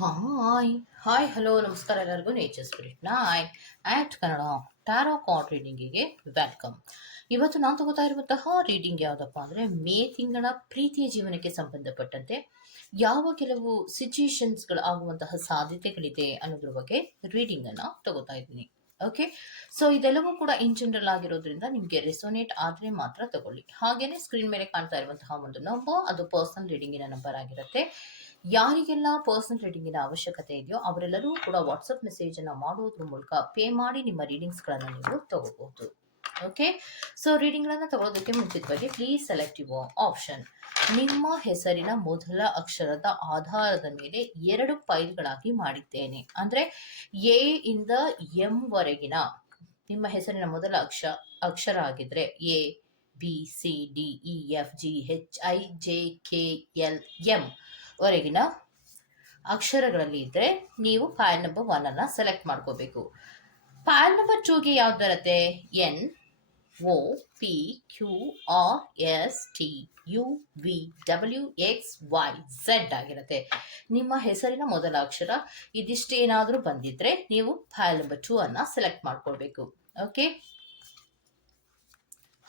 Hi hi hello ನಮಸ್ಕಾರ ಎಲ್ಲರಿಗೂ nature spirit ನಾಯ್ ಆ್ಯಟ್ ಕನ್ನಡ ಟ್ಯಾರೋ ಕಾರ್ಡ್ ರೀಡಿಂಗಿಗೆ ವೆಲ್ಕಮ್ ಇವತ್ತು ನಾನು ತಗೋತಾ ಇರುವಂತಹ ರೀಡಿಂಗ್ ಯಾವುದಪ್ಪ ಅಂದರೆ ಮೇ ತಿಂಗಳ ಪ್ರೀತಿಯ ಜೀವನಕ್ಕೆ ಸಂಬಂಧಪಟ್ಟಂತೆ ಯಾವ ಕೆಲವು ಸಿಚುಯೇಷನ್ಸ್ಗಳು ಆಗುವಂತಹ ಸಾಧ್ಯತೆಗಳಿದೆ ಅನ್ನೋದ್ರ ಬಗ್ಗೆ ರೀಡಿಂಗನ್ನು ತಗೋತಾ ಇದ್ದೀನಿ. ಓಕೆ ಸೊ ಇದೆಲ್ಲವೂ ಕೂಡ ಇನ್ ಜನರಲ್ ಆಗಿರೋದ್ರಿಂದ ನಿಮಗೆ ರೆಸೋನೇಟ್ ಆದರೆ ಮಾತ್ರ ತಗೊಳ್ಳಿ. ಹಾಗೇನೆ ಸ್ಕ್ರೀನ್ ಮೇಲೆ ಕಾಣ್ತಾ ಇರುವಂತಹ ಒಂದು ನಂಬರ್ ಅದು ಪರ್ಸನಲ್ ರೀಡಿಂಗಿನ ನಂಬರ್ ಆಗಿರುತ್ತೆ. ಯಾರಿಗೆಲ್ಲ ಪರ್ಸನಲ್ ರೀಡಿಂಗಿನ ಅವಶ್ಯಕತೆ ಇದೆಯೋ ಅವರೆಲ್ಲರೂ ಕೂಡ ವಾಟ್ಸಪ್ ಮೆಸೇಜನ್ನು ಮಾಡೋದ್ರ ಮೂಲಕ ಪೇ ಮಾಡಿ ನಿಮ್ಮ ರೀಡಿಂಗ್ಸ್ಗಳನ್ನು ನೀವು ತಗೋಬಹುದು. ಓಕೆ ಸೊ ರೀಡಿಂಗ್ಗಳನ್ನು ತಗೊಳ್ಳೋದಕ್ಕೆ ಮುಂಚಿತವಾಗಿ ಪ್ಲೀಸ್ ಸೆಲೆಕ್ಟ್ ಯುವ ಆಪ್ಷನ್ ನಿಮ್ಮ ಹೆಸರಿನ ಮೊದಲ ಅಕ್ಷರದ ಆಧಾರದ ಮೇಲೆ ಎರಡು ಫೈಲ್ಗಳಾಗಿ ಮಾಡಿದ್ದೇನೆ. ಅಂದರೆ ಎ ಇಂದ ಎಂ ವರೆಗಿನ ನಿಮ್ಮ ಹೆಸರಿನ ಮೊದಲ ಅಕ್ಷ, ಅಕ್ಷರ ಆಗಿದ್ರೆ A B C D E F G H I J K L M ವರೆಗಿನ ಅಕ್ಷರಗಳಲ್ಲಿ ಇದ್ದರೆ ನೀವು ಫೈಲ್ ನಂಬರ್ ಒನ್ ಅನ್ನ ಸೆಲೆಕ್ಟ್ ಮಾಡ್ಕೋಬೇಕು. ಫೈಲ್ ನಂಬರ್ ಟೂಗೆ ಯಾವ್ದು ಬರುತ್ತೆ? N O P Q R S T U V W X Y Z ಆಗಿರುತ್ತೆ. ನಿಮ್ಮ ಹೆಸರಿನ ಮೊದಲ ಅಕ್ಷರ ಇದಿಷ್ಟೇನಾದರೂ ಬಂದಿದ್ರೆ ನೀವು ಫೈಲ್ ನಂಬರ್ ಟೂ ಅನ್ನ ಸೆಲೆಕ್ಟ್ ಮಾಡ್ಕೊಳ್ಬೇಕು. ಓಕೆ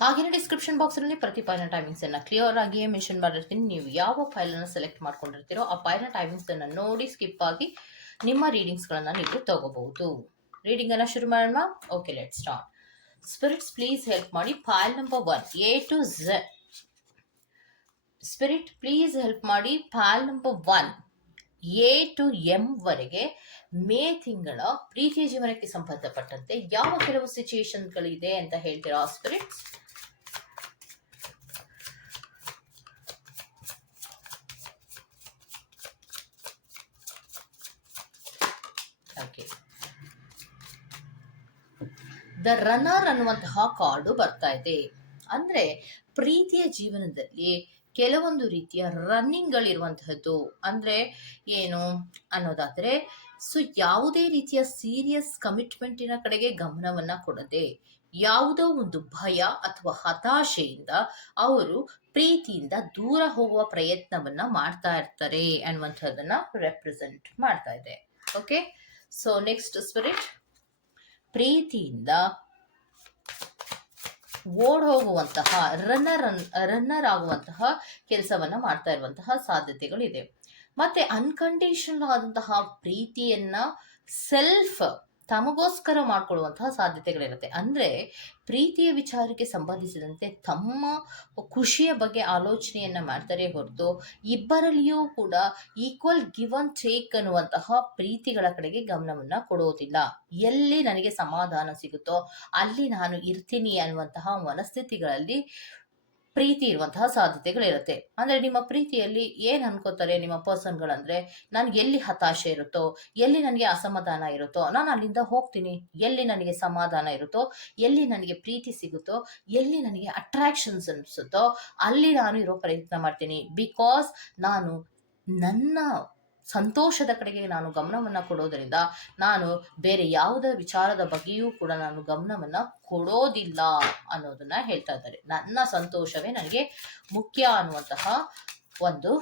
ಹಾಗೇನೆ ಡಿಸ್ಕ್ರಿಪ್ಷನ್ ಬಾಕ್ಸಲ್ಲಿ ಪ್ರತಿ ಫೈಲ್ನ ಟೈಮಿಂಗ್ಸ್ ಅನ್ನ ಕ್ಲಿಯರ್ ಆಗಿಯೇ ಮೆನ್ಷನ್ ಮಾಡಿರ್ತೀನಿ. ನೀವು ಯಾವ ಫೈಲ್ ಅನ್ನು ಸೆಲೆಕ್ಟ್ ಮಾಡ್ಕೊಂಡಿರ್ತೀರೋ ಆ ಫೈಲ್ನ ಟೈಮಿಂಗ್ಸ್ ಅನ್ನ ನೋಡಿ ಸ್ಕಿಪ್ ಆಗಿ ನಿಮ್ಮ ರೀಡಿಂಗ್ಸ್ ಗಳನ್ನ ನೀವು ತಗೋಬಹುದು. ರೀಡಿಂಗ್ ಅನ್ನ ಶುರು ಮಾಡೋಣ. Okay let start spirits please help ಮಾಡಿ file number one A to Z spirit please help ಮಾಡಿ file number one A to M ವರೆಗೆ ಮೇ ತಿಂಗಳ ಪ್ರೀತಿಯ ಜೀವನಕ್ಕೆ ಸಂಬಂಧಪಟ್ಟಂತೆ ಯಾವ ಕೆಲವು ಸಿಚುಯೇಷನ್ಗಳಿದೆ ಅಂತ ಹೇಳ್ತೀರಾ ಸ್ಪಿರಿಟ್ಸ್ ಓಕೆ ದ ರನ್ನರ್ ಅನ್ನುವಂತಹ ಕಾರ್ಡು ಬರ್ತಾ ಇದೆ. ಅಂದ್ರೆ ಪ್ರೀತಿಯ ಜೀವನದಲ್ಲಿ ಕೆಲವೊಂದು ರೀತಿಯ ರನ್ನಿಂಗ್ಗಳಿರುವಂತಹದ್ದು ಅಂದ್ರೆ ಏನು ಅನ್ನೋದಾದ್ರೆ ಸೊ ಯಾವುದೇ ರೀತಿಯ ಸೀರಿಯಸ್ ಕಮಿಟ್ಮೆಂಟಿನ ಕಡೆಗೆ ಗಮನವನ್ನ ಕೊಡದೆ, ಯಾವುದೋ ಒಂದು ಭಯ ಅಥವಾ ಹತಾಶೆಯಿಂದ ಅವರು ಪ್ರೀತಿಯಿಂದ ದೂರ ಹೋಗುವ ಪ್ರಯತ್ನವನ್ನ ಮಾಡ್ತಾ ಇರ್ತಾರೆ ಅನ್ನುವಂಥದ್ದನ್ನ ರೆಪ್ರೆಸೆಂಟ್ ಮಾಡ್ತಾ ಇದೆ. ಓಕೆ ಸೊ ನೆಕ್ಸ್ಟ್ ಸ್ಪಿರಿಟ್ ಪ್ರೀತಿಯಿಂದ ಓಡ್ ಹೋಗುವಂತಹ ರನ್ನರ್ ರನ್ನರ್ ಆಗುವಂತಹ ಕೆಲಸವನ್ನ ಮಾಡ್ತಾ ಇರುವಂತಹ ಸಾಧ್ಯತೆಗಳಿದೆ. ಮತ್ತೆ ಅನ್ಕಂಡೀಷನಲ್ ಆದಂತಹ ಪ್ರೀತಿಯನ್ನ ಸೆಲ್ಫ್ ತಮಗೋಸ್ಕರ ಮಾಡ್ಕೊಳ್ಳುವಂತಹ ಸಾಧ್ಯತೆಗಳಿರುತ್ತೆ. ಅಂದ್ರೆ ಪ್ರೀತಿಯ ವಿಚಾರಕ್ಕೆ ಸಂಬಂಧಿಸಿದಂತೆ ತಮ್ಮ ಖುಷಿಯ ಬಗ್ಗೆ ಆಲೋಚನೆಯನ್ನ ಮಾಡ್ತಾರೆ ಹೊರತು ಇಬ್ಬರಲ್ಲಿಯೂ ಕೂಡ ಈಕ್ವಲ್ ಗಿವ್ ಅಂಡ್ ಟೇಕ್ ಅನ್ನುವಂತಹ ಪ್ರೀತಿಗಳ ಕಡೆಗೆ ಗಮನವನ್ನ ಕೊಡುವುದಿಲ್ಲ. ಎಲ್ಲಿ ನನಗೆ ಸಮಾಧಾನ ಸಿಗುತ್ತೋ ಅಲ್ಲಿ ನಾನು ಇರ್ತೀನಿ ಅನ್ನುವಂತಹ ಮನಸ್ಥಿತಿಗಳಲ್ಲಿ ಪ್ರೀತಿ ಇರುವಂತಹ ಸಾಧ್ಯತೆಗಳಿರುತ್ತೆ. ಅಂದ್ರೆ ನಿಮ್ಮ ಪ್ರೀತಿಯಲ್ಲಿ ಏನ್ ಅನ್ಕೋತಾರೆ ನಿಮ್ಮ ಪರ್ಸನ್ಗಳಂದ್ರೆ, ನನಗೆ ಎಲ್ಲಿ ಹತಾಶೆ ಇರುತ್ತೋ, ಎಲ್ಲಿ ನನಗೆ ಅಸಮಾಧಾನ ಇರುತ್ತೋ, ನಾನು ಅಲ್ಲಿಂದ ಹೋಗ್ತೀನಿ, ಎಲ್ಲಿ ನನಗೆ ಸಮಾಧಾನ ಇರುತ್ತೋ, ಎಲ್ಲಿ ನನಗೆ ಪ್ರೀತಿ ಸಿಗುತ್ತೋ, ಎಲ್ಲಿ ನನಗೆ ಅಟ್ರಾಕ್ಷನ್ಸ್ ಅನಿಸುತ್ತೋ, ಅಲ್ಲಿ ನಾನು ಇರೋ ಪ್ರಯತ್ನ ಮಾಡ್ತೀನಿ. ಬಿಕಾಸ್ ನಾನು ನನ್ನ ಸಂತೋಷದ ಕಡೆಗೆ ನಾನು ಗಮನವನ್ನು ಕೊಡೋದರಿಂದ ನಾನು ಬೇರೆ ಯಾವುದೇ ವಿಚಾರದ ಬಗ್ಗೆಯೂ ಕೂಡ ನಾನು ಗಮನವನ್ನು ಕೊಡೋದಿಲ್ಲ ಅನ್ನೋದನ್ನ ಹೇಳ್ತಾ ಇದ್ದಾರೆ. ನನ್ನ ಸಂತೋಷವೇ ನನಗೆ ಮುಖ್ಯ ಅನ್ನುವಂತಹ ಒಂದು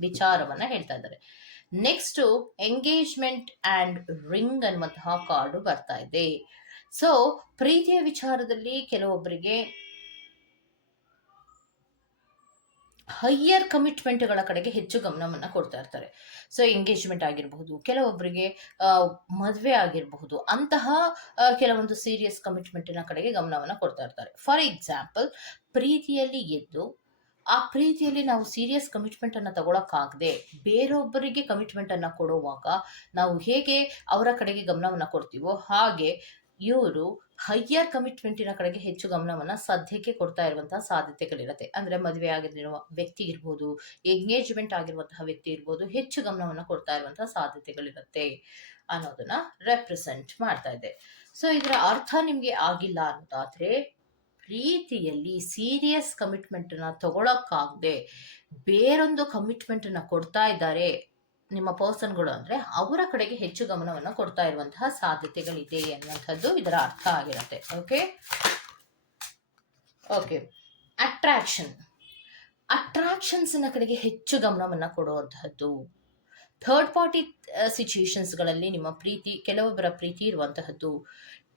ವಿಚಾರವನ್ನ ಹೇಳ್ತಾ ಇದ್ದಾರೆ. ನೆಕ್ಸ್ಟ್ ಎಂಗೇಜ್ಮೆಂಟ್ ಅಂಡ್ ರಿಂಗ್ ಅನ್ನುವಂತಹ ಕಾರ್ಡು ಬರ್ತಾ ಇದೆ. ಸೊ ಪ್ರೀತಿಯ ವಿಚಾರದಲ್ಲಿ ಕೆಲವೊಬ್ಬರಿಗೆ ಹೈಯರ್ ಕಮಿಟ್ಮೆಂಟ್ಗಳ ಕಡೆಗೆ ಹೆಚ್ಚು ಗಮನವನ್ನು ಕೊಡ್ತಾ ಇರ್ತಾರೆ. ಸೊ ಎಂಗೇಜ್ಮೆಂಟ್ ಆಗಿರಬಹುದು ಕೆಲವೊಬ್ಬರಿಗೆ ಮದುವೆ ಆಗಿರಬಹುದು, ಅಂತಹ ಕೆಲವೊಂದು ಸೀರಿಯಸ್ ಕಮಿಟ್ಮೆಂಟಿನ ಕಡೆಗೆ ಗಮನವನ್ನು ಕೊಡ್ತಾ ಇರ್ತಾರೆ. ಫಾರ್ ಎಕ್ಸಾಂಪಲ್ ಪ್ರೀತಿಯಲ್ಲಿ ಎದ್ದು, ಆ ಪ್ರೀತಿಯಲ್ಲಿ ನಾವು ಸೀರಿಯಸ್ ಕಮಿಟ್ಮೆಂಟನ್ನು ತಗೊಳಕ್ಕಾಗದೆ, ಬೇರೊಬ್ಬರಿಗೆ ಕಮಿಟ್ಮೆಂಟನ್ನು ಕೊಡುವಾಗ ನಾವು ಹೇಗೆ ಅವರ ಕಡೆಗೆ ಗಮನವನ್ನು ಕೊಡ್ತೀವೋ ಹಾಗೆ ಇವರು ಹೈಯರ್ ಕಮಿಟ್ಮೆಂಟಿನ ಕಡೆಗೆ ಹೆಚ್ಚು ಗಮನವನ್ನ ಸದ್ಯಕ್ಕೆ ಕೊಡ್ತಾ ಇರುವಂತಹ ಸಾಧ್ಯತೆಗಳಿರುತ್ತೆ. ಅಂದ್ರೆ ಮದುವೆ ಆಗಿರುವ ವ್ಯಕ್ತಿ ಇರ್ಬೋದು ಎಂಗೇಜ್ಮೆಂಟ್ ಆಗಿರುವಂತಹ ವ್ಯಕ್ತಿ ಇರ್ಬೋದು, ಹೆಚ್ಚು ಗಮನವನ್ನ ಕೊಡ್ತಾ ಇರುವಂತಹ ಸಾಧ್ಯತೆಗಳಿರುತ್ತೆ ಅನ್ನೋದನ್ನ ರೆಪ್ರೆಸೆಂಟ್ ಮಾಡ್ತಾ ಇದೆ. ಸೊ ಇದರ ಅರ್ಥ ನಿಮ್ಗೆ ಆಗಿಲ್ಲ ಅಂತಾದ್ರೆ ಪ್ರೀತಿಯಲ್ಲಿ ಸೀರಿಯಸ್ ಕಮಿಟ್ಮೆಂಟ್ನ ತಗೊಳಕ್ಕಾಗದೆ ಬೇರೊಂದು ಕಮಿಟ್ಮೆಂಟ್ನ ಕೊಡ್ತಾ ಇದ್ದಾರೆ ನಿಮ್ಮ ಪರ್ಸನ್ಗಳು ಅಂದರೆ ಅವರ ಕಡೆಗೆ ಹೆಚ್ಚು ಗಮನವನ್ನು ಕೊಡ್ತಾ ಇರುವಂತಹ ಸಾಧ್ಯತೆಗಳಿದೆ ಅನ್ನುವಂಥದ್ದು ಇದರ ಅರ್ಥ ಆಗಿರುತ್ತೆ. ಓಕೆ ಓಕೆ ಅಟ್ರಾಕ್ಷನ್ ಅಟ್ರಾಕ್ಷನ್ಸ್ನ ಕಡೆಗೆ ಹೆಚ್ಚು ಗಮನವನ್ನು ಕೊಡುವಂತಹದ್ದು. ಥರ್ಡ್ ಪಾರ್ಟಿ ಸಿಚುಯೇಷನ್ಸ್ಗಳಲ್ಲಿ ನಿಮ್ಮ ಪ್ರೀತಿ, ಕೆಲವೊಬ್ಬರ ಪ್ರೀತಿ ಇರುವಂತಹದ್ದು.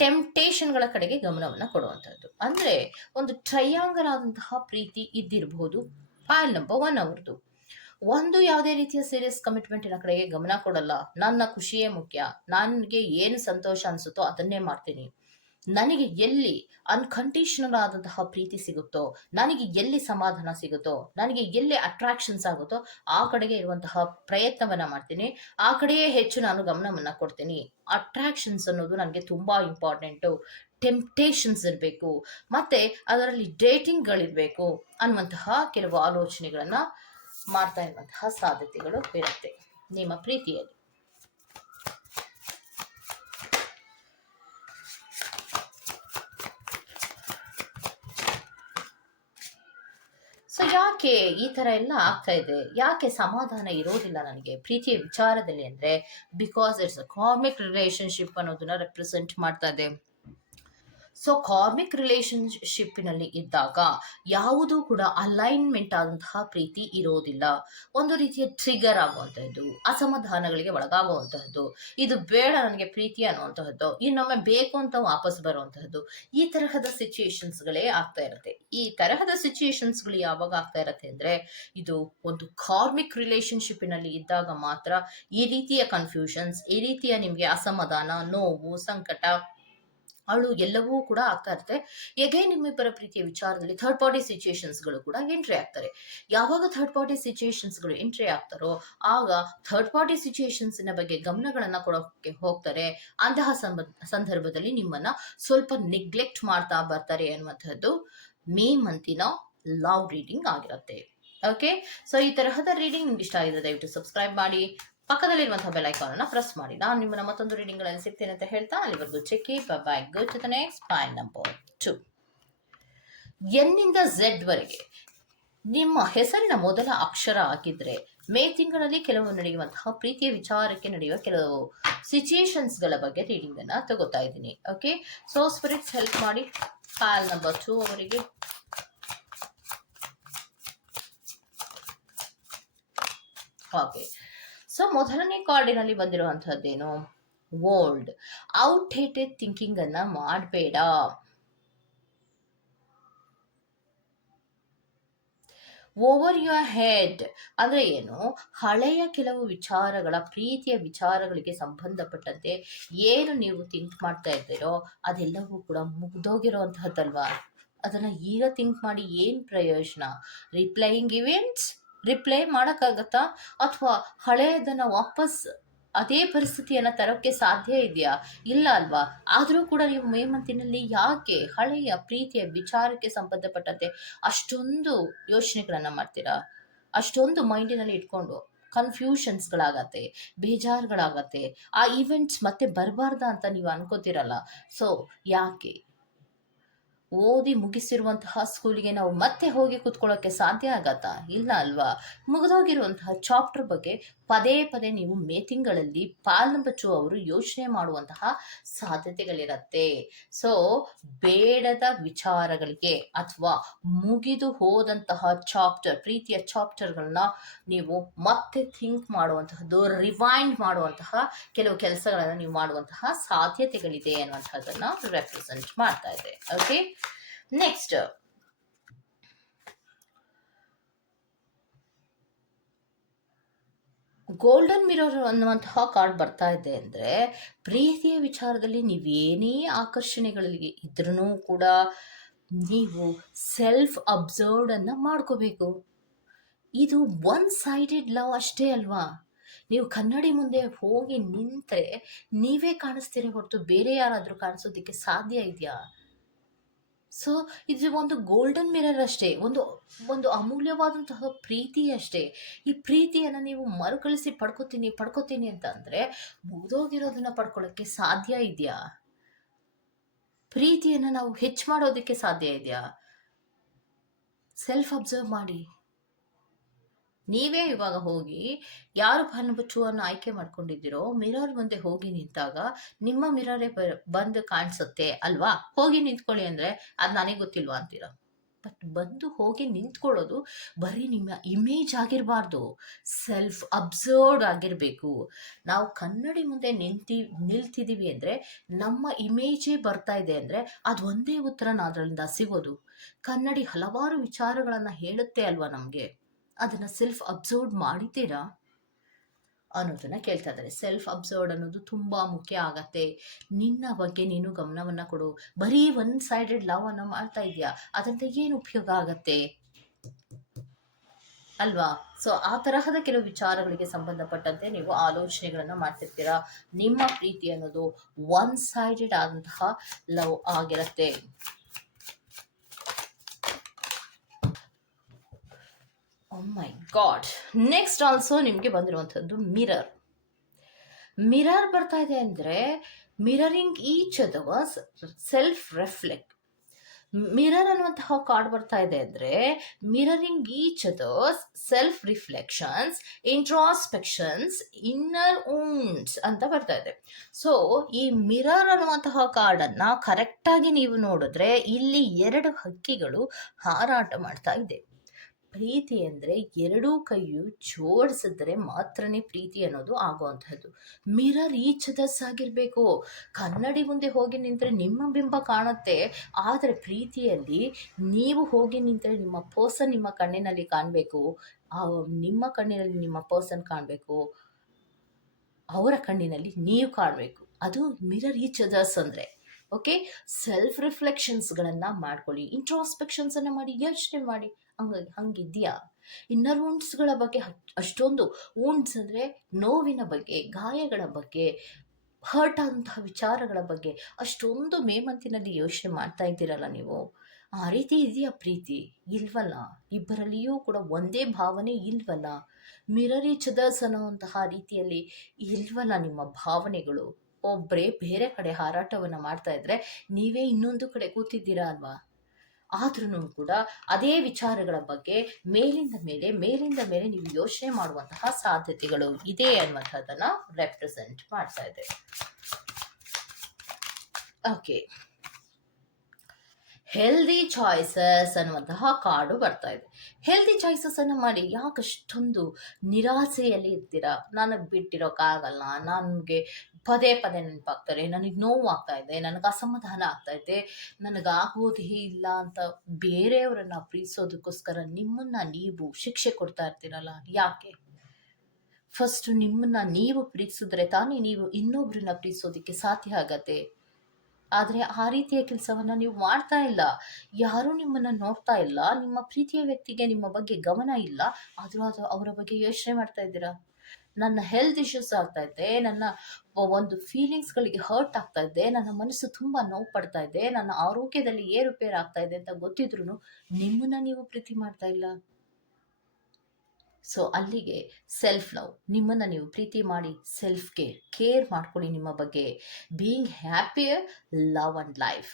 ಟೆಂಪ್ಟೇಷನ್ಗಳ ಕಡೆಗೆ ಗಮನವನ್ನು ಕೊಡುವಂಥದ್ದು ಅಂದರೆ ಒಂದು ಟ್ರಯಾಂಗಲ್ ಆದಂತಹ ಪ್ರೀತಿ ಇದ್ದಿರಬಹುದು ಫೈಲ್ ನಂಬರ್ ಒನ್ ಅವ್ರದ್ದು. ಒಂದು ಯಾವುದೇ ರೀತಿಯ ಸೀರಿಯಸ್ ಕಮಿಟ್ಮೆಂಟಿನ ಕಡೆಗೆ ಗಮನ ಕೊಡಲ್ಲ. ನನ್ನ ಖುಷಿಯೇ ಮುಖ್ಯ. ನನಗೆ ಏನು ಸಂತೋಷ ಅನಿಸುತ್ತೋ ಅದನ್ನೇ ಮಾಡ್ತೀನಿ. ನನಗೆ ಎಲ್ಲಿ ಅನ್ಕಂಡೀಷನಲ್ ಆದಂತಹ ಪ್ರೀತಿ ಸಿಗುತ್ತೋ, ನನಗೆ ಎಲ್ಲಿ ಸಮಾಧಾನ ಸಿಗುತ್ತೋ, ನನಗೆ ಎಲ್ಲಿ ಅಟ್ರಾಕ್ಷನ್ಸ್ ಆಗುತ್ತೋ, ಆ ಕಡೆಗೆ ಇರುವಂತಹ ಪ್ರಯತ್ನವನ್ನ ಮಾಡ್ತೀನಿ. ಆ ಕಡೆಯೇ ಹೆಚ್ಚು ನಾನು ಗಮನವನ್ನ ಕೊಡ್ತೀನಿ. ಅಟ್ರಾಕ್ಷನ್ಸ್ ಅನ್ನೋದು ನನಗೆ ತುಂಬಾ ಇಂಪಾರ್ಟೆಂಟು ಟೆಂಪ್ಟೇಷನ್ಸ್ ಇರಬೇಕು. ಮತ್ತೆ ಅದರಲ್ಲಿ ಡೇಟಿಂಗ್ಗಳಿರಬೇಕು ಅನ್ನುವಂತಹ ಕೆಲವು ಆಲೋಚನೆಗಳನ್ನ ಮಾಡ್ತಾ ಇರುವಂತಹ ಸಾಧ್ಯತೆಗಳು ಇರುತ್ತೆ ನಿಮ್ಮ ಪ್ರೀತಿಯಲ್ಲಿ. ಸೊ ಯಾಕೆ ಈ ತರ ಎಲ್ಲ ಆಗ್ತಾ ಇದೆ? ಯಾಕೆ ಸಮಾಧಾನ ಇರೋದಿಲ್ಲ ನನಗೆ? ಪ್ರೀತಿಯ ವಿಚಾರದಲ್ಲಿ ಅಂದ್ರೆ because it's a comic relationship ಅನ್ನೋದನ್ನ ರೆಪ್ರೆಸೆಂಟ್ ಮಾಡ್ತಾ ಇದೆ. ಸೊ ಕಾರ್ಮಿಕ್ ರಿಲೇಶನ್ಶಿಪ್ಪಿನಲ್ಲಿ ಇದ್ದಾಗ ಯಾವುದೂ ಕೂಡ ಅಲೈನ್ಮೆಂಟ್ ಆದಂತಹ ಪ್ರೀತಿ ಇರೋದಿಲ್ಲ. ಒಂದು ರೀತಿಯ ಟ್ರಿಗರ್ ಆಗುವಂತಹದ್ದು, ಅಸಮಾಧಾನಗಳಿಗೆ ಒಳಗಾಗುವಂತಹದ್ದು, ಇದು ಬೇಡ ನನಗೆ ಪ್ರೀತಿ ಅನ್ನುವಂತಹದ್ದು, ಇನ್ನೊಮ್ಮೆ ಬೇಕು ಅಂತ ವಾಪಸ್ ಬರುವಂತಹದ್ದು, ಈ ತರಹದ ಸಿಚುಯೇಷನ್ಸ್ಗಳೇ ಆಗ್ತಾ ಇರುತ್ತೆ. ಈ ತರಹದ ಸಿಚುಯೇಷನ್ಸ್ಗಳು ಯಾವಾಗ ಆಗ್ತಾ ಇರುತ್ತೆ ಅಂದ್ರೆ, ಇದು ಒಂದು ಕಾರ್ಮಿಕ್ ರಿಲೇಶನ್ಶಿಪ್ಪಿನಲ್ಲಿ ಇದ್ದಾಗ ಮಾತ್ರ ಈ ರೀತಿಯ ಕನ್ಫ್ಯೂಷನ್ಸ್ ಈ ರೀತಿಯ ನಿಮಗೆ ಅಸಮಾಧಾನ, ನೋವು, ಸಂಕಟ ಅಳು ಎಲ್ಲವೂ ಕೂಡ ಆಗ್ತಾ ಇರುತ್ತೆ. ಹೇಗೆ ನಿಮ್ಮಿಬ್ಬರ ಪ್ರೀತಿಯ ವಿಚಾರದಲ್ಲಿ ಥರ್ಡ್ ಪಾರ್ಟಿ ಸಿಚುಯೇಷನ್ಸ್ಗಳು ಕೂಡ ಎಂಟ್ರಿ ಆಗ್ತಾರೆ ಯಾವಾಗ ಥರ್ಡ್ ಪಾರ್ಟಿ ಸಿಚುಯೇಷನ್ಸ್ಗಳು ಎಂಟ್ರಿ ಆಗ್ತಾರೋ ಆಗ ಥರ್ಡ್ ಪಾರ್ಟಿ ಸಿಚುಯೇಷನ್ಸಿನ ಬಗ್ಗೆ ಗಮನಗಳನ್ನ ಕೊಡೋಕೆ ಹೋಗ್ತಾರೆ. ಅಂತಹ ಸಂದರ್ಭದಲ್ಲಿ ನಿಮ್ಮನ್ನ ಸ್ವಲ್ಪ ನೆಗ್ಲೆಕ್ಟ್ ಮಾಡ್ತಾ ಬರ್ತಾರೆ ಅನ್ನುವಂಥದ್ದು ಮೇ ಮಂತಿನ ಲವ್ ರೀಡಿಂಗ್ ಆಗಿರುತ್ತೆ. ಓಕೆ ಸೊ ಈ ತರಹದ ರೀಡಿಂಗ್ ನಿಮ್ಗೆ ಇಷ್ಟ ಆಗಿದೆ ದಯವಿಟ್ಟು ಸಬ್ಸ್ಕ್ರೈಬ್ ಮಾಡಿ. ಪಕ್ಕದಲ್ಲಿರುವಂತಹ ಐಕಾನ್ ಅನ್ನ ಪ್ರೆಸ್ ಮಾಡಿ. ನಾನು ನಿಮ್ಮನ್ನ ಮತ್ತೊಂದು ರೀಡಿಂಗ್ಗಳಲ್ಲಿ ಸಿಗ್ತೇನೆ ಅಂತ ಹೇಳ್ತಾ ಅಲ್ಲಿವರೆಗೂ ಚೆಕ್ಕಿ. Bye go to the next file number two ಎನ್ನಿಂದ Z ವರೆಗೆ ನಿಮ್ಮ ಹೆಸರಿನ ಮೊದಲ ಅಕ್ಷರ ಆಗಿದ್ರೆ ಮೇ ತಿಂಗಳಲ್ಲಿ ಕೆಲವು ನಡೆಯುವಂತಹ ಪ್ರೀತಿಯ ವಿಚಾರಕ್ಕೆ ನಡೆಯುವ ಕೆಲವು ಸಿಚುಯೇಷನ್ಸ್ಗಳ ಬಗ್ಗೆ ರೀಡಿಂಗ್ ಅನ್ನ ತಗೋತಾ ಇದ್ದೀನಿ. ಓಕೆ ಸೊ ಸ್ಪಿರಿಟ್ಸ್ ಹೆಲ್ಪ್ ಮಾಡಿ. ಫೈಲ್ ನಂಬರ್ ಟು ಅವರಿಗೆ. ಓಕೆ ಸೊ ಮೊದಲನೇ ಕಾರ್ಡಿನಲ್ಲಿ ಬಂದಿರುವಂತಹದ್ದೇನು ಓಲ್ಡ್ ಔಟ್ಡೇಟೆಡ್ ಥಿಂಕಿಂಗ್ ಅನ್ನ ಮಾಡಬೇಡ. ಓವರ್ ಯುವರ್ ಹೆಡ್ ಅಂದ್ರೆ ಏನು? ಹಳೆಯ ಕೆಲವು ವಿಚಾರಗಳ, ಪ್ರೀತಿಯ ವಿಚಾರಗಳಿಗೆ ಸಂಬಂಧಪಟ್ಟಂತೆ ಏನು ನೀವು ಥಿಂಕ್ ಮಾಡ್ತಾ ಇದ್ದೀರೋ, ಅದೆಲ್ಲವೂ ಕೂಡ ಮುಗ್ದೋಗಿರೋಂತಹದ್ದಲ್ವಾ ಅದನ್ನ ಈಗ ಥಿಂಕ್ ಮಾಡಿ ಏನು ಪ್ರಯೋಜನ? ರಿಪ್ಲೈಯಿಂಗ್ ಇವೆಂಟ್ಸ್ ರಿಪ್ಲೈ ಮಾಡೋಕ್ಕಾಗತ್ತಾ? ಅಥವಾ ಹಳೆಯದನ್ನು ವಾಪಸ್ ಅದೇ ಪರಿಸ್ಥಿತಿಯನ್ನು ತರೋಕ್ಕೆ ಸಾಧ್ಯ ಇದೆಯಾ? ಇಲ್ಲ ಅಲ್ವಾ? ಆದರೂ ಕೂಡ ನೀವು ಮೇಮಂತಿನಲ್ಲಿ ಯಾಕೆ ಹಳೆಯ ಪ್ರೀತಿಯ ವಿಚಾರಕ್ಕೆ ಸಂಬಂಧಪಟ್ಟಂತೆ ಅಷ್ಟೊಂದು ಯೋಚನೆಗಳನ್ನು ಮಾಡ್ತೀರಾ? ಅಷ್ಟೊಂದು ಮೈಂಡಿನಲ್ಲಿ ಇಟ್ಕೊಂಡು ಕನ್ಫ್ಯೂಷನ್ಸ್ಗಳಾಗತ್ತೆ, ಬೇಜಾರುಗಳಾಗತ್ತೆ, ಆ ಈವೆಂಟ್ಸ್ ಮತ್ತೆ ಬರಬಾರ್ದ ಅಂತ ನೀವು ಅನ್ಕೋತಿರಲ್ಲ. ಸೊ ಯಾಕೆ? ಓದಿ ಮುಗಿಸಿರುವಂತಹ ಸ್ಕೂಲಿಗೆ ನಾವು ಮತ್ತೆ ಹೋಗಿ ಕೂತ್ಕೊಳ್ಳೋಕೆ ಸಾಧ್ಯ ಆಗತ್ತಾ? ಇಲ್ಲ ಅಲ್ವಾ? ಮುಗಿದೋಗಿರುವಂತಹ ಚಾಪ್ಟರ್ ಬಗ್ಗೆ ಪದೇ ಪದೇ ನೀವು ಮೇ ತಿಂಗಳಲ್ಲಿ ಪಾಲ್ನಂಬಚ್ಚು ಅವರು ಯೋಚನೆ ಮಾಡುವಂತಹ ಸಾಧ್ಯತೆಗಳಿರತ್ತೆ. ಸೊ ಬೇಡದ ವಿಚಾರಗಳಿಗೆ ಅಥವಾ ಮುಗಿದು ಹೋದಂತಹ ಚಾಪ್ಟರ್, ಪ್ರೀತಿಯ ಚಾಪ್ಟರ್ಗಳನ್ನ ನೀವು ಮತ್ತೆ ಥಿಂಕ್ ಮಾಡುವಂತಹದ್ದು, ರಿವೈಂಡ್ ಮಾಡುವಂತಹ ಕೆಲವು ಕೆಲಸಗಳನ್ನು ನೀವು ಮಾಡುವಂತಹ ಸಾಧ್ಯತೆಗಳಿದೆ ಅನ್ನುವಂಥದ್ದನ್ನು ರೆಪ್ರೆಸೆಂಟ್ ಮಾಡ್ತಾ ಇದೆ. ಓಕೆ ನೆಕ್ಸ್ಟ್ ಗೋಲ್ಡನ್ ಮಿರರ್ ಅನ್ನುವಂತಹ ಕಾರ್ಡ್ ಬರ್ತಾ ಇದೆ ಅಂದ್ರೆ, ಪ್ರೀತಿಯ ವಿಚಾರದಲ್ಲಿ ನೀವೇನೇ ಆಕರ್ಷಣೆಗಳಿಗೆ ಇದ್ರೂ ಕೂಡ ನೀವು ಸೆಲ್ಫ್ ಅಬ್ಸರ್ವ್ಡ್ ಅನ್ನ ಮಾಡ್ಕೋಬೇಕು. ಇದು ಒನ್ ಸೈಡೆಡ್ ಲವ್ ಅಷ್ಟೇ ಅಲ್ವಾ? ನೀವು ಕನ್ನಡಿ ಮುಂದೆ ಹೋಗಿ ನಿಂತರೆ ನೀವೇ ಕಾಣಿಸ್ತೀರಿ ಹೊರತು ಬೇರೆ ಯಾರಾದರೂ ಕಾಣಿಸೋದಕ್ಕೆ ಸಾಧ್ಯ ಇದೆಯಾ? ಸೊ ಇದು ಒಂದು ಗೋಲ್ಡನ್ ಮಿರರ್ ಅಷ್ಟೇ, ಒಂದು ಒಂದು ಅಮೂಲ್ಯವಾದಂತಹ ಪ್ರೀತಿ ಅಷ್ಟೇ. ಈ ಪ್ರೀತಿಯನ್ನು ನೀವು ಮರುಕಳಿಸಿ ಪಡ್ಕೋತೀನಿ ಪಡ್ಕೋತೀನಿ ಅಂತ ಅಂದರೆ ಮುಗಿದೋಗಿರೋದನ್ನ ಪಡ್ಕೊಳ್ಳೋಕ್ಕೆ ಸಾಧ್ಯ ಇದೆಯಾ? ಪ್ರೀತಿಯನ್ನು ನಾವು ಹೆಚ್ಚು ಮಾಡೋದಕ್ಕೆ ಸಾಧ್ಯ ಇದೆಯಾ? ಸೆಲ್ಫ್ ಅಬ್ಸರ್ವ್ ಮಾಡಿ. ನೀವೇ ಇವಾಗ ಹೋಗಿ ಯಾರು ಭಾನುಬಚ್ಚುವನ್ನು ಆಯ್ಕೆ ಮಾಡ್ಕೊಂಡಿದ್ದೀರೋ ಮಿರರ್ ಮುಂದೆ ಹೋಗಿ ನಿಂತಾಗ ನಿಮ್ಮ ಮಿರರೇ ಬಂದು ಕಾಣಿಸುತ್ತೆ ಅಲ್ವಾ? ಹೋಗಿ ನಿಂತ್ಕೊಳ್ಳಿ ಅಂದ್ರೆ ಅದು ನನಗೆ ಗೊತ್ತಿಲ್ವಾ ಅಂತೀರ? ಬಟ್ ಬಂದು ಹೋಗಿ ನಿಂತ್ಕೊಳ್ಳೋದು ಬರೀ ನಿಮ್ಮ ಇಮೇಜ್ ಆಗಿರಬಾರ್ದು. ಸೆಲ್ಫ್ ಅಬ್ಸರ್ವ್ಡ್ ಆಗಿರಬೇಕು. ನಾವು ಕನ್ನಡಿ ಮುಂದೆ ನಿಂತಿ ನಿಲ್ತಿದ್ದೀವಿ ಅಂದರೆ ನಮ್ಮ ಇಮೇಜೇ ಬರ್ತಾ ಇದೆ ಅಂದರೆ ಅದು ಒಂದೇ ಉತ್ತರನ ಅದರಿಂದ ಸಿಗೋದು. ಕನ್ನಡಿ ಹಲವಾರು ವಿಚಾರಗಳನ್ನು ಹೇಳುತ್ತೆ ಅಲ್ವಾ ನಮಗೆ? ಅದನ್ನು ಸೆಲ್ಫ್ ಅಬ್ಸರ್ವ್ ಮಾಡಿದ್ದೀರಾ? ಅನ್ನೋದನ್ನ ಕೇಳ್ತಾ ಇದ್ದಾರೆ. ಸೆಲ್ಫ್ ಅಬ್ಸರ್ವ್ಡ್ ಅನ್ನೋದು ತುಂಬ ಮುಖ್ಯ ಆಗತ್ತೆ. ನಿನ್ನ ಬಗ್ಗೆ ನೀನು ಗಮನವನ್ನು ಕೊಡು. ಬರೀ ಒನ್ ಸೈಡೆಡ್ ಲವ್ ಅನ್ನು ಮಾಡ್ತಾ ಇದೆಯಾ ಅದರಿಂದ ಏನು ಉಪಯೋಗ ಆಗತ್ತೆ? ಅಲ್ವಾ? ಸೊ ಆ ತರಹದ ಕೆಲವು ವಿಚಾರಗಳಿಗೆ ಸಂಬಂಧಪಟ್ಟಂತೆ ನೀವು ಆಲೋಚನೆಗಳನ್ನು ಮಾಡ್ತಿರ್ತೀರಾ? ನಿಮ್ಮ ಪ್ರೀತಿ ಅನ್ನೋದು ಒನ್ ಸೈಡೆಡ್ ಆದಂತಹ ಲವ್ ಆಗಿರುತ್ತೆ. ಮೈ ಗಾಡ್ ನೆಕ್ಸ್ಟ್ ಆಲ್ಸೋ ನಿಮಗೆ ಬಂದಿರುವಂಥದ್ದು ಮಿರರ್ ಮಿರರ್ ಬರ್ತಾ ಇದೆ ಅಂದರೆ mirroring each others self reflect mirror ಅನ್ನುವಂತಹ ಕಾರ್ಡ್ ಬರ್ತಾ ಇದೆ ಅಂದರೆ mirroring each others self reflections introspections inner wounds ಅಂತ ಬರ್ತಾ ಇದೆ. ಸೊ ಈ ಮಿರರ್ ಅನ್ನುವಂತಹ ಕಾರ್ಡನ್ನು ಕರೆಕ್ಟಾಗಿ ನೀವು ನೋಡಿದ್ರೆ ಇಲ್ಲಿ ಎರಡು ಹಕ್ಕಿಗಳು ಹಾರಾಟ ಮಾಡ್ತಾ ಇದೆ. ಪ್ರೀತಿ ಅಂದರೆ ಎರಡೂ ಕೈಯು ಜೋಡಿಸಿದ್ರೆ ಮಾತ್ರನೇ ಪ್ರೀತಿ ಅನ್ನೋದು ಆಗುವಂಥದ್ದು ಮಿರರ್ ಈಚದಸ್ ಆಗಿರಬೇಕು ಕನ್ನಡಿ ಮುಂದೆ ಹೋಗಿ ನಿಂತರೆ ನಿಮ್ಮ ಬಿಂಬ ಕಾಣುತ್ತೆ. ಆದರೆ ಪ್ರೀತಿಯಲ್ಲಿ ನೀವು ಹೋಗಿ ನಿಂತರೆ ನಿಮ್ಮ ಪರ್ಸನ್ ನಿಮ್ಮ ಕಣ್ಣಿನಲ್ಲಿ ಕಾಣಬೇಕು. ನಿಮ್ಮ ಕಣ್ಣಿನಲ್ಲಿ ನಿಮ್ಮ ಪರ್ಸನ್ ಕಾಣಬೇಕು. ಅವರ ಕಣ್ಣಿನಲ್ಲಿ ನೀವು ಕಾಣಬೇಕು. ಅದು ಮಿರರ್ ಈಚ್ ಅಂದರೆ. ಓಕೆ? ಸೆಲ್ಫ್ ರಿಫ್ಲೆಕ್ಷನ್ಸ್ಗಳನ್ನು ಮಾಡ್ಕೊಳ್ಳಿ. ಇಂಟ್ರಾಸ್ಪೆಕ್ಷನ್ಸನ್ನು ಮಾಡಿ, ಯೋಚನೆ ಮಾಡಿ. ಹಂಗಾಗಿ ಹಂಗಿದೆಯಾ? ಇನ್ನರ್ ವೂಂಡ್ಸ್ಗಳ ಬಗ್ಗೆ ಅಷ್ಟೊಂದು ವೂಂಡ್ಸ್ ಅಂದರೆ ನೋವಿನ ಬಗ್ಗೆ, ಗಾಯಗಳ ಬಗ್ಗೆ ಹರ್ಟ್ ಆದಂತಹ ವಿಚಾರಗಳ ಬಗ್ಗೆ ಅಷ್ಟೊಂದು ಮೇಮಂತಿನಲ್ಲಿ ಯೋಚನೆ ಮಾಡ್ತಾ ಇದ್ದೀರಲ್ಲ ನೀವು. ಆ ರೀತಿ ಇದೆಯಾ ಪ್ರೀತಿ? ಇಲ್ವಲ್ಲ? ಇಬ್ಬರಲ್ಲಿಯೂ ಕೂಡ ಒಂದೇ ಭಾವನೆ ಇಲ್ವಲ್ಲ? ಮಿರರಿ ಚದರ್ಸ್ ಅನ್ನುವಂತಹ ರೀತಿಯಲ್ಲಿ ಇಲ್ವಲ್ಲ ನಿಮ್ಮ ಭಾವನೆಗಳು? ಒಬ್ಬರೇ ಬೇರೆ ಕಡೆ ಹಾರಾಟವನ್ನು ಮಾಡ್ತಾ ಇದ್ರೆ ನೀವೇ ಇನ್ನೊಂದು ಕಡೆ ಕೂತಿದ್ದೀರಾ ಅಲ್ವಾ? ಆದ್ರೂ ಕೂಡ ಅದೇ ವಿಚಾರಗಳ ಬಗ್ಗೆ ಮೇಲಿಂದ ಮೇಲೆ ಮೇಲಿಂದ ಮೇಲೆ ನೀವು ಯೋಚನೆ ಮಾಡುವಂತಹ ಸಾಧ್ಯತೆಗಳು ಇದೆ ಅನ್ನುವಂಥದ್ದನ್ನ ರೆಪ್ರೆಸೆಂಟ್ ಮಾಡ್ತಾ ಇದೆ ಓಕೆ ಹೆಲ್ದಿ ಚಾಯ್ಸಸ್ ಅನ್ನುವಂತಹ ಕಾರ್ಡು ಬರ್ತಾ ಇದೆ. ಹೆಲ್ದಿ ಚಾಯ್ಸಸ್ ಅನ್ನು ಮಾಡಿ ಯಾಕಷ್ಟೊಂದು ನಿರಾಸೆಯಲ್ಲಿ ಇರ್ತೀರಾ? ನನಗೆ ಬಿಟ್ಟಿರೋಕ್ಕಾಗಲ್ಲ, ನನಗೆ ಪದೇ ಪದೇ ನೆನಪಾಗ್ತಾರೆ, ನನಗೆ ನೋವು ಇದೆ, ನನಗೆ ಅಸಮಾಧಾನ ಆಗ್ತಾ ಇದೆ, ನನಗಾಗೋದೇ ಇಲ್ಲ ಅಂತ ಬೇರೆಯವರನ್ನ ಪ್ರೀತಿಸೋದಕ್ಕೋಸ್ಕರ ನಿಮ್ಮನ್ನ ನೀವು ಶಿಕ್ಷೆ ಕೊಡ್ತಾ ಇರ್ತೀರಲ್ಲ, ಯಾಕೆ? ಫಸ್ಟ್ ನಿಮ್ಮನ್ನ ನೀವು ಪ್ರೀತಿಸಿದ್ರೆ ತಾನೇ ನೀವು ಇನ್ನೊಬ್ರನ್ನ ಪ್ರೀತಿಸೋದಕ್ಕೆ ಸಾಧ್ಯ ಆಗತ್ತೆ. ಆದರೆ ಆ ರೀತಿಯ ಕೆಲಸವನ್ನು ನೀವು ಮಾಡ್ತಾ ಇಲ್ಲ. ಯಾರೂ ನಿಮ್ಮನ್ನು ನೋಡ್ತಾ ಇಲ್ಲ. ನಿಮ್ಮ ಪ್ರೀತಿಯ ವ್ಯಕ್ತಿಗೆ ನಿಮ್ಮ ಬಗ್ಗೆ ಗಮನ ಇಲ್ಲ. ಆದರೂ ಅದು ಅವರ ಬಗ್ಗೆ ಯೋಚನೆ ಮಾಡ್ತಾ ಇದ್ದೀರಾ? ನನ್ನ ಹೆಲ್ತ್ ಇಶ್ಯೂಸ್ ಆಗ್ತಾ ಇದೆ. ನನ್ನ ಒಂದು ಫೀಲಿಂಗ್ಸ್ಗಳಿಗೆ ಹರ್ಟ್ ಆಗ್ತಾ ಇದೆ. ನನ್ನ ಮನಸ್ಸು ತುಂಬ ನೋವು ಪಡ್ತಾ ಇದೆ. ನನ್ನ ಆರೋಗ್ಯದಲ್ಲಿ ಏರುಪೇರು ಆಗ್ತಾ ಇದೆ ಅಂತ ಗೊತ್ತಿದ್ರು ನಿಮ್ಮನ್ನ ನೀವು ಪ್ರೀತಿ ಮಾಡ್ತಾ ಇಲ್ಲ. ಸೊ ಅಲ್ಲಿಗೆ ಸೆಲ್ಫ್ ಲವ್ ನಿಮ್ಮನ್ನು ನೀವು ಪ್ರೀತಿ ಮಾಡಿ ಸೆಲ್ಫ್ ಕೇರ್ ಕೇರ್ ಮಾಡ್ಕೊಳ್ಳಿ ನಿಮ್ಮ ಬಗ್ಗೆ. Being happier love and life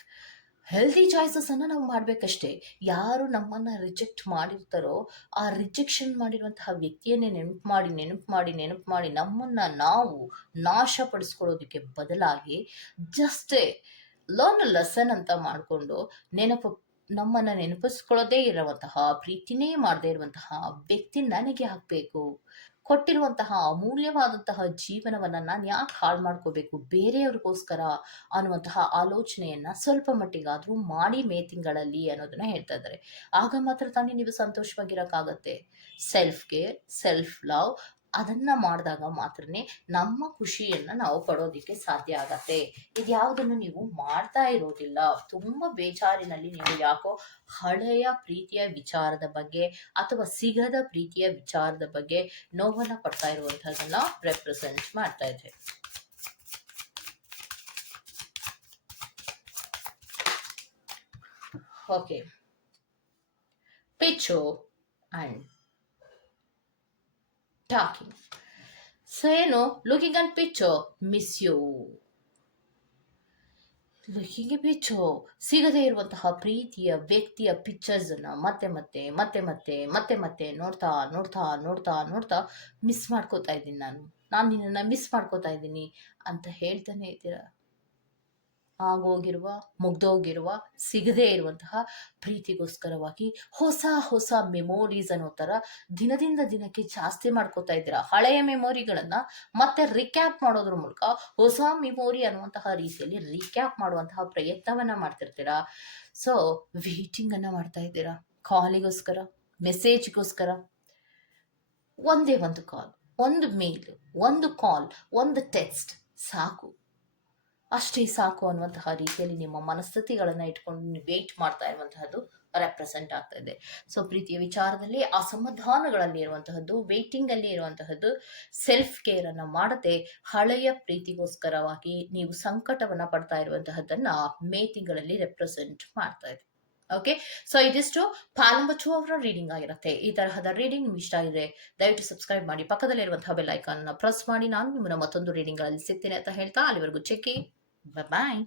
healthy ಚಾಯ್ಸಸನ್ನು ನಾವು ಮಾಡಬೇಕಷ್ಟೇ. ಯಾರು ನಮ್ಮನ್ನು ರಿಜೆಕ್ಟ್ ಮಾಡಿರ್ತಾರೋ, ಆ ರಿಜೆಕ್ಷನ್ ಮಾಡಿರುವಂತಹ ವ್ಯಕ್ತಿಯನ್ನೇ ನೆನಪು ಮಾಡಿ ನೆನಪು ಮಾಡಿ ನೆನಪು ಮಾಡಿ ನಮ್ಮನ್ನು ನಾವು ನಾಶಪಡಿಸ್ಕೊಳ್ಳೋದಕ್ಕೆ ಬದಲಾಗಿ ಜಸ್ಟೇ ಲರ್ನ್ ಲೆಸನ್ ಅಂತ ಮಾಡಿಕೊಂಡು ನೆನಪು ನಮ್ಮನ್ನು ನೆನಪಿಸ್ಕೊಳ್ಳೋದೇ ಇರುವಂತಹ, ಪ್ರೀತಿನೇ ಮಾಡದೇ ಇರುವಂತಹ ವ್ಯಕ್ತಿ ನನಗೆ ಹಾಕ್ಬೇಕು ಕೊಟ್ಟಿರುವಂತಹ ಅಮೂಲ್ಯವಾದಂತಹ ಜೀವನವನ್ನು ನಾನು ಯಾಕೆ ಹಾಳು ಮಾಡ್ಕೋಬೇಕು? ಬೇರೆಯವ್ರಿಗೋಸ್ಕರ ಅನ್ನುವಂತಹ ಆಲೋಚನೆಯನ್ನು ಸ್ವಲ್ಪ ಮಟ್ಟಿಗಾದರೂ ಮಾಡಿ ಮೇ ತಿಂಗಳಲ್ಲಿ ಅನ್ನೋದನ್ನ ಹೇಳ್ತಾ ಇದ್ದಾರೆ. ಆಗ ಮಾತ್ರ ತಾನೇ ನೀವು ಸಂತೋಷವಾಗಿರೋಕ್ಕಾಗತ್ತೆ. ಸೆಲ್ಫ್ ಕೇರ್ ಸೆಲ್ಫ್ ಲವ್ ಅದನ್ನು ಮಾಡಿದಾಗ ಮಾತ್ರನೇ ನಮ್ಮ ಖುಷಿಯನ್ನು ನಾವು ಪಡೋದಕ್ಕೆ ಸಾಧ್ಯ ಆಗತ್ತೆ. ಇದ್ಯಾವುದನ್ನು ನೀವು ಮಾಡ್ತಾ ಇರೋದಿಲ್ಲ. ತುಂಬ ಬೇಜಾರಿನಲ್ಲಿ ನೀವು ಯಾಕೋ ಹಳೆಯ ಪ್ರೀತಿಯ ವಿಚಾರದ ಬಗ್ಗೆ ಅಥವಾ ಸಿಗದ ಪ್ರೀತಿಯ ವಿಚಾರದ ಬಗ್ಗೆ ನೋವನ್ನು ಪಡ್ತಾ ಇರುವಂಥದ್ದನ್ನ ರೆಪ್ರೆಸೆಂಟ್ ಮಾಡ್ತಾ ಇದೆ okay pitch and talking so ಏನು looking and pitch miss you looking pitch ಸಿಗದೇ ಇರುವಂತಹ ಪ್ರೀತಿಯ ವ್ಯಕ್ತಿಯ ಪಿಕ್ಚರ್ಸನ್ನು ಮತ್ತೆ ಮತ್ತೆ ಮತ್ತೆ ಮತ್ತೆ ಮತ್ತೆ ಮತ್ತೆ ನೋಡ್ತಾ ನೋಡ್ತಾ ನೋಡ್ತಾ ನೋಡ್ತಾ ಮಿಸ್ ಮಾಡ್ಕೋತಾ ಇದ್ದೀನಿ ನಾನು. ನಾನು ನಿನ್ನನ್ನು ಮಿಸ್ ಮಾಡ್ಕೋತಾ ಇದ್ದೀನಿ ಅಂತ ಹೇಳ್ತಾನೆ ಇದ್ದೀರಾ? ಆಗೋಗಿರುವ, ಮುಗ್ದೋಗಿರುವ, ಸಿಗದೇ ಇರುವಂತಹ ಪ್ರೀತಿಗೋಸ್ಕರವಾಗಿ ಹೊಸ ಹೊಸ ಮೆಮೊರೀಸ್ ಅನ್ನೋ ಥರ ದಿನದಿಂದ ದಿನಕ್ಕೆ ಜಾಸ್ತಿ ಮಾಡ್ಕೋತಾ ಇದ್ದೀರಾ? ಹಳೆಯ ಮೆಮೊರಿಗಳನ್ನು ಮತ್ತೆ ರಿಕ್ಯಾಪ್ ಮಾಡೋದ್ರ ಮೂಲಕ ಹೊಸ ಮೆಮೊರಿ ಅನ್ನುವಂತಹ ರೀತಿಯಲ್ಲಿ ರಿಕ್ಯಾಪ್ ಮಾಡುವಂತಹ ಪ್ರಯತ್ನವನ್ನ ಮಾಡ್ತಿರ್ತೀರಾ? ಸೊ ವೇಟಿಂಗ್ ಅನ್ನ ಮಾಡ್ತಾ ಇದ್ದೀರಾ? ಕಾಲಿಗೋಸ್ಕರ ಮೆಸೇಜ್ಗೋಸ್ಕರ ಒಂದೇ ಒಂದು ಕಾಲ್ ಒಂದು ಮೇಲ್ ಒಂದು ಕಾಲ್ ಒಂದು ಟೆಕ್ಸ್ಟ್ ಸಾಕು. ಅಷ್ಟೇ ಸಾಕು ಅನ್ನುವಂತಹ ರೀತಿಯಲ್ಲಿ ನಿಮ್ಮ ಮನಸ್ಥಿತಿಗಳನ್ನು ಇಟ್ಕೊಂಡು ನೀವು ವೇಟ್ ಮಾಡ್ತಾ ಇರುವಂತಹದ್ದು ರೆಪ್ರೆಸೆಂಟ್ ಆಗ್ತಾ ಇದೆ. ಸೊ ಪ್ರೀತಿಯ ವಿಚಾರದಲ್ಲಿ ಅಸಮಾಧಾನಗಳಲ್ಲಿ ಇರುವಂತಹದ್ದು ವೇಟಿಂಗ್ ಅಲ್ಲಿ ಇರುವಂತಹದ್ದು ಸೆಲ್ಫ್ ಕೇರ್ ಅನ್ನ ಮಾಡದೆ ಹಳೆಯ ಪ್ರೀತಿಗೋಸ್ಕರವಾಗಿ ನೀವು ಸಂಕಟವನ್ನ ಪಡ್ತಾ ಇರುವಂತಹದ್ದನ್ನ ಮೇ ತಿಂಗಳಲ್ಲಿ ರೆಪ್ರೆಸೆಂಟ್ ಮಾಡ್ತಾ ಇದೆ. ಓಕೆ ಸೊ ಇದಿಷ್ಟು ಪಾಲಂಬ ಟು ಅವರ ರೀಡಿಂಗ್ ಆಗಿರುತ್ತೆ. ಈ ತರಹದ ರೀಡಿಂಗ್ ನಿಮ್ಗೆ ಇಷ್ಟ ಆಗಿದೆ ದಯವಿಟ್ಟು ಸಬ್ಸ್ಕ್ರೈಬ್ ಮಾಡಿ. ಪಕ್ಕದಲ್ಲಿರುವಂತಹ ಬೆಲ್ ಐಕಾನ್ ಪ್ರೆಸ್ ಮಾಡಿ. ನಾನು ನಿಮ್ಮನ್ನ ಮತ್ತೊಂದು ರೀಡಿಂಗ್ ಅಲ್ಲಿ ಸಿಗ್ತೇನೆ ಅಂತ ಹೇಳ್ತಾ ಅಲ್ಲಿವರೆಗೂ ಚೆಕ್ಕಿ ಬಾಯ್